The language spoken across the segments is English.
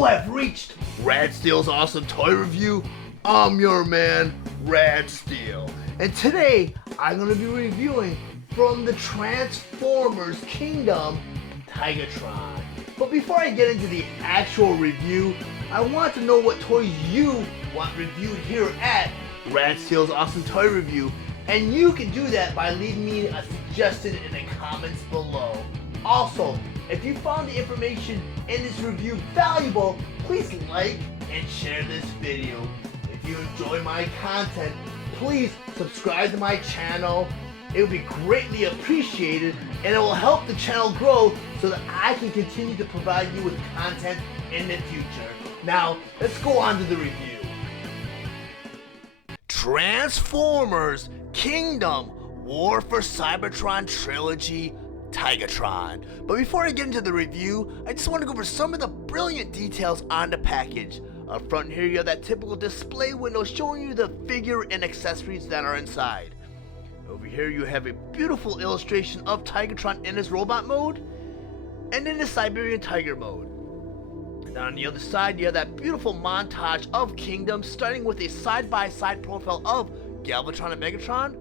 You have reached Rad Steele's Awesome Toy Review. I'm your man, Rad Steele. And today, I'm going to be reviewing from the Transformers Kingdom, Tigatron. But before I get into the actual review, I want to know what toys you want reviewed here at Rad Steele's Awesome Toy Review. And you can do that by leaving me a suggestion in the comments below. Also, if you found the information in this review valuable, please like and share this video. If you enjoy my content, please subscribe to my channel. It would be greatly appreciated, and it will help the channel grow so that I can continue to provide you with content in the future. Now, let's go on to the review. Transformers Kingdom War for Cybertron Trilogy Tigatron. But before I get into the review, I just want to go over some of the brilliant details on the package. Up front here you have that typical display window showing you the figure and accessories that are inside. Over here you have a beautiful illustration of Tigatron in his robot mode and in his Siberian Tiger mode. And on the other side you have that beautiful montage of Kingdom, starting with a side-by-side profile of Galvatron and Megatron.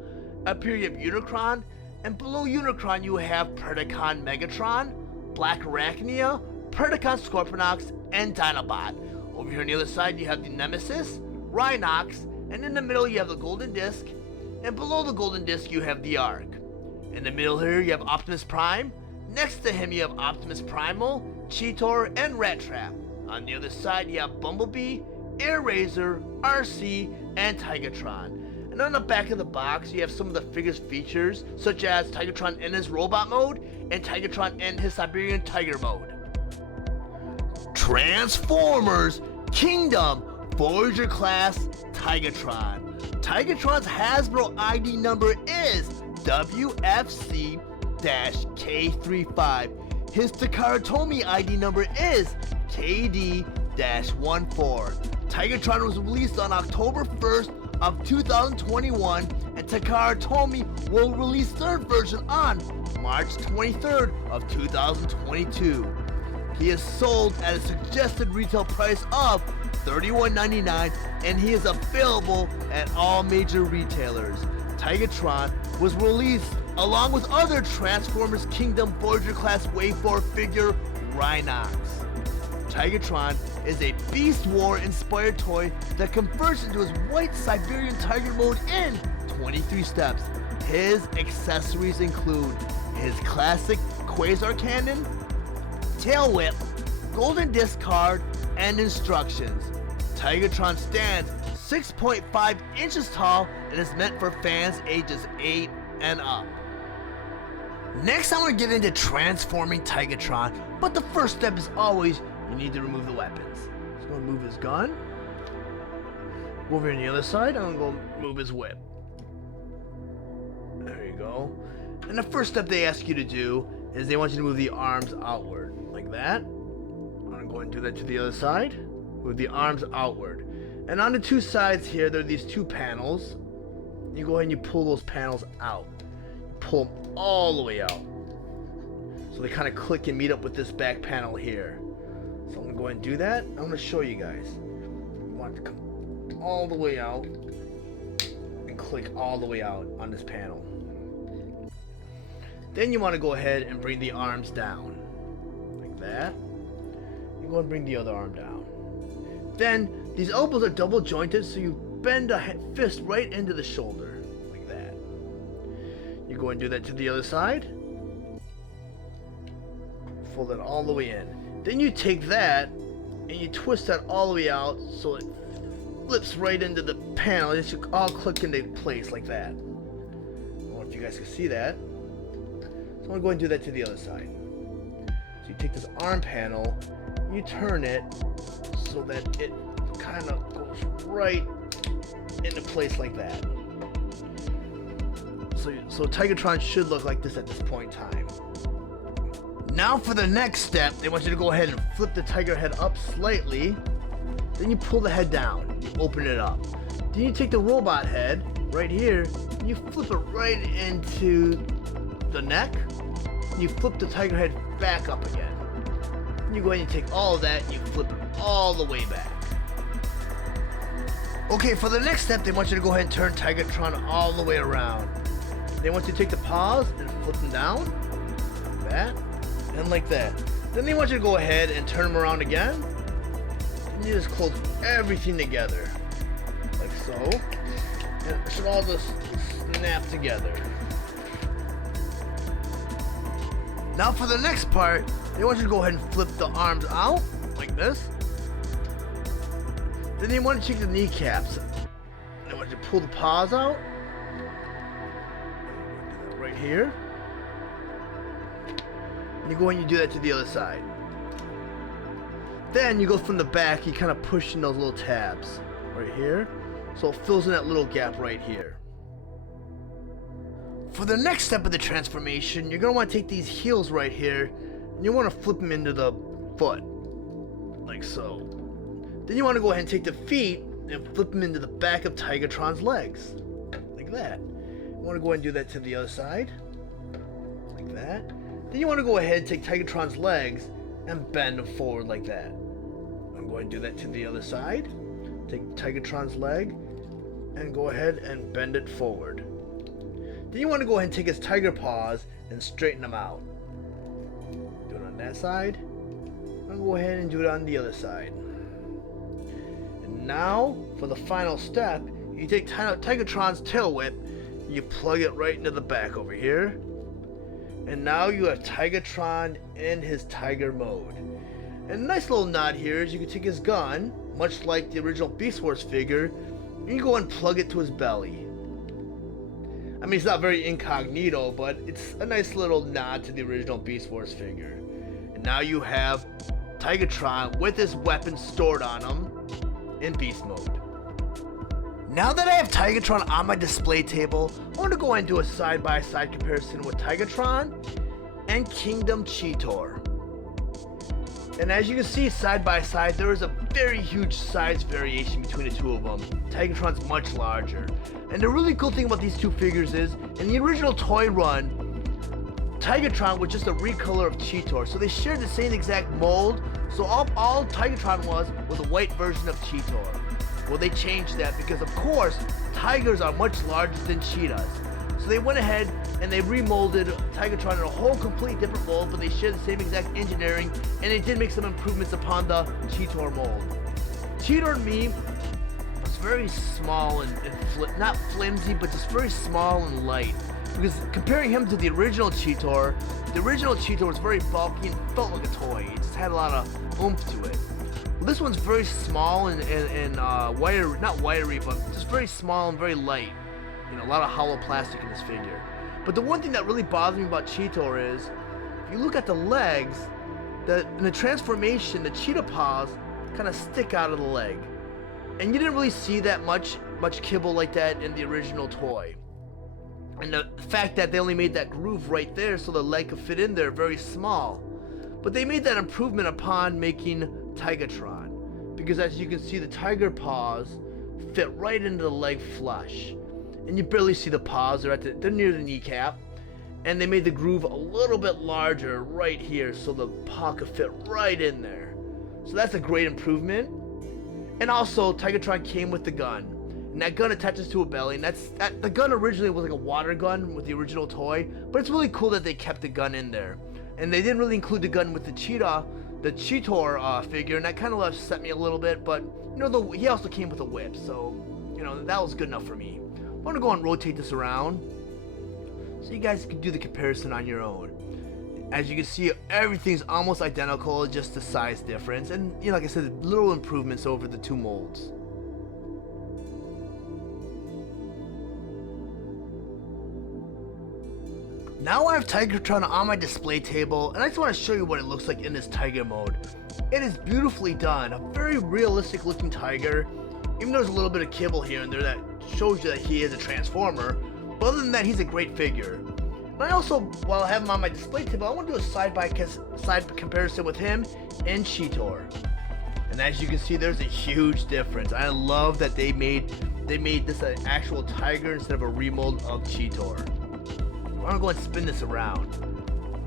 Up here you have Unicron, and below Unicron you have Predacon Megatron, Black Arachnia, Predacon Scorponok, and Dinobot. Over here on the other side you have the Nemesis, Rhinox, and in the middle you have the Golden Disc, and below the Golden Disc you have the Ark. In the middle here you have Optimus Prime, next to him you have Optimus Primal, Cheetor, and Rat Trap. On the other side you have Bumblebee, Air Razor, RC, and Tigatron. And on the back of the box, you have some of the figure's features, such as Tigatron in his robot mode and Tigatron in his Siberian Tiger mode. Transformers Kingdom Voyager Class Tigatron. Tigatron's Hasbro ID number is WFC-K35. His Takara Tomy ID number is KD-14. Tigatron was released on October 1st of 2021, and Takara Tomy will release third version on March 23rd of 2022. He is sold at a suggested retail price of $31.99, and he is available at all major retailers. Tigatron was released along with other Transformers Kingdom Voyager class Wave 4 figure Rhinox. Tigatron is a Beast War inspired toy that converts into his white Siberian Tiger mode in 23 steps. His accessories include his classic Quasar Cannon, Tail Whip, Golden Disc card, and instructions. Tigatron stands 6.5 inches tall and is meant for fans ages 8 and up. Next I want to get into transforming Tigatron, but the first step is always you need to remove the weapons. So I'm going to move his gun. Over on the other side, I'm going to move his whip. There you go. And the first step they ask you to do is they want you to move the arms outward, like that. I'm going to go and do that to the other side. Move the arms outward. And on the two sides here, there are these two panels. You go ahead and you pull those panels out. Pull them all the way out. So they kind of click and meet up with this back panel here. So I'm going to go ahead and do that. I'm going to show you guys. You want it to come all the way out and click all the way out on this panel. Then you want to go ahead and bring the arms down like that. You go and bring the other arm down. Then these elbows are double jointed, so you bend a fist right into the shoulder like that. You go and do that to the other side. Fold it all the way in. Then you take that and you twist that all the way out so it flips right into the panel. It should all click into place like that. I don't know if you guys can see that. So I'm going to go and do that to the other side. So you take this arm panel, you turn it so that it kind of goes right into place like that. So Tigatron should look like this at this point in time. Now for the next step, they want you to go ahead and flip the tiger head up slightly. Then you pull the head down, you open it up. Then you take the robot head right here, and you flip it right into the neck. You flip the tiger head back up again. You go ahead and take all of that and you flip it all the way back. Okay, for the next step, they want you to go ahead and turn Tigatron all the way around. They want you to take the paws and flip them down, like that, and like that. Then they want you to go ahead and turn them around again, and you just close everything together, like so, and it should all just snap together. Now for the next part, they want you to go ahead and flip the arms out, like this. Then they want you to take the kneecaps. They want you to pull the paws out. Right here. And you go and you do that to the other side. Then you go from the back, you kind of push in those little tabs. Right here. So it fills in that little gap right here. For the next step of the transformation, you're going to want to take these heels right here. And you want to flip them into the foot. Like so. Then you want to go ahead and take the feet and flip them into the back of Tigatron's legs. Like that. You want to go ahead and do that to the other side. Like that. Then you want to go ahead and take Tigatron's legs and bend them forward like that. I'm going to do that to the other side. Take Tigatron's leg and go ahead and bend it forward. Then you want to go ahead and take his tiger paws and straighten them out. Do it on that side. And go ahead and do it on the other side. Now, for the final step, you take Tigatron's tail whip, you plug it right into the back over here, and now you have Tigatron in his tiger mode. And a nice little nod here is you can take his gun, much like the original Beast Wars figure, and you go and plug it to his belly. I mean, it's not very incognito, but it's a nice little nod to the original Beast Wars figure. And now you have Tigatron with his weapon stored on him in beast mode. Now that I have Tigatron on my display table, I want to go and do a side-by-side comparison with Tigatron and Kingdom Cheetor. And as you can see side by side, there is a very huge size variation between the two of them. Tigatron's much larger. And the really cool thing about these two figures is, in the original toy run, Tigatron was just a recolor of Cheetor, so they shared the same exact mold. So all Tigatron was a white version of Cheetor. Well, they changed that because, of course, tigers are much larger than cheetahs. So they went ahead and they remolded Tigatron in a whole complete different mold, but they share the same exact engineering, and they did make some improvements upon the Cheetor mold. Cheetor to me was very small and not flimsy, but just very small and light. Because comparing him to the original Cheetor was very bulky and felt like a toy. It just had a lot of oomph to it. Well, this one's very small and not wiry, but just very small and very light. You know, a lot of hollow plastic in this figure. But the one thing that really bothers me about Cheetor is, if you look at the legs, in the transformation, the cheetah paws kind of stick out of the leg. And you didn't really see that much kibble like that in the original toy. And the fact that they only made that groove right there so the leg could fit in there, very small. But they made that improvement upon making Tigatron. Because as you can see, the tiger paws fit right into the leg flush. And you barely see the paws, they're near the kneecap. And they made the groove a little bit larger right here so the paw could fit right in there. So that's a great improvement. And also, Tigatron came with the gun. And that gun attaches to a belly, and the gun originally was like a water gun with the original toy, but it's really cool that they kept the gun in there. And they didn't really include the gun with the Cheetor figure, and that kind of upset me a little bit, but you know, he also came with a whip, so you know, that was good enough for me. I'm gonna go and rotate this around so you guys can do the comparison on your own. As you can see, everything's almost identical, just the size difference, and you know, like I said, little improvements over the two molds. Now I have Tigatron on my display table, and I just want to show you what it looks like in this tiger mode. It is beautifully done, a very realistic looking tiger, even though there's a little bit of kibble here and there that shows you that he is a transformer, but other than that, he's a great figure. And I also, while I have him on my display table, I want to do a side comparison with him and Cheetor. And as you can see, there's a huge difference. I love that they made this an actual tiger instead of a remold of Cheetor. I'm gonna go and spin this around.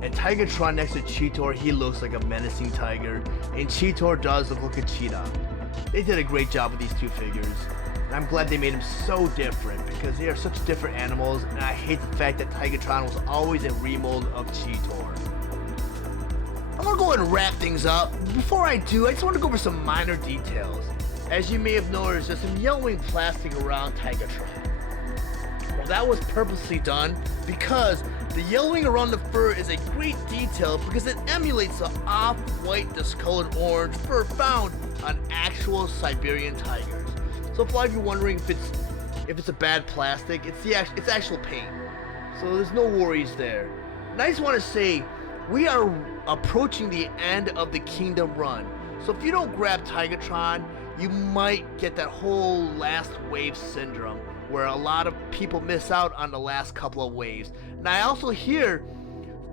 And Tigatron next to Cheetor, he looks like a menacing tiger, and Cheetor does look like a cheetah. They did a great job with these two figures, and I'm glad they made them so different because they are such different animals, and I hate the fact that Tigatron was always a remold of Cheetor. I'm gonna go ahead and wrap things up. Before I do, I just want to go over some minor details. As you may have noticed, there's some yellowing plastic around Tigatron. Well, that was purposely done because the yellowing around the fur is a great detail because it emulates the off-white discolored orange fur found on actual Siberian tigers. So if a lot of you are wondering if it's a bad plastic, it's actual paint. So there's no worries there. And I just want to say, we are approaching the end of the Kingdom run. So if you don't grab Tigatron, you might get that whole last wave syndrome where a lot of people miss out on the last couple of waves. And I also hear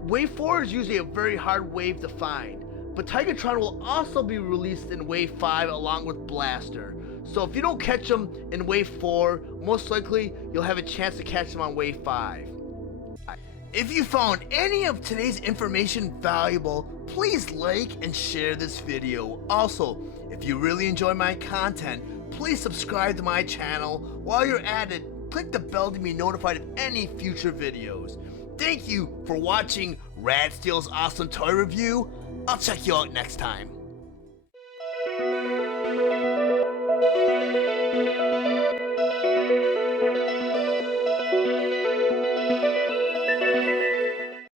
wave 4 is usually a very hard wave to find, but Tigatron will also be released in wave 5 along with Blaster. So if you don't catch them in wave 4, most likely you'll have a chance to catch them on wave 5. If you found any of today's information valuable, please like and share this video. Also, if you really enjoy my content, please subscribe to my channel. While you're at it, click the bell to be notified of any future videos. Thank you for watching Rad Steele's awesome toy review. I'll check you out next time.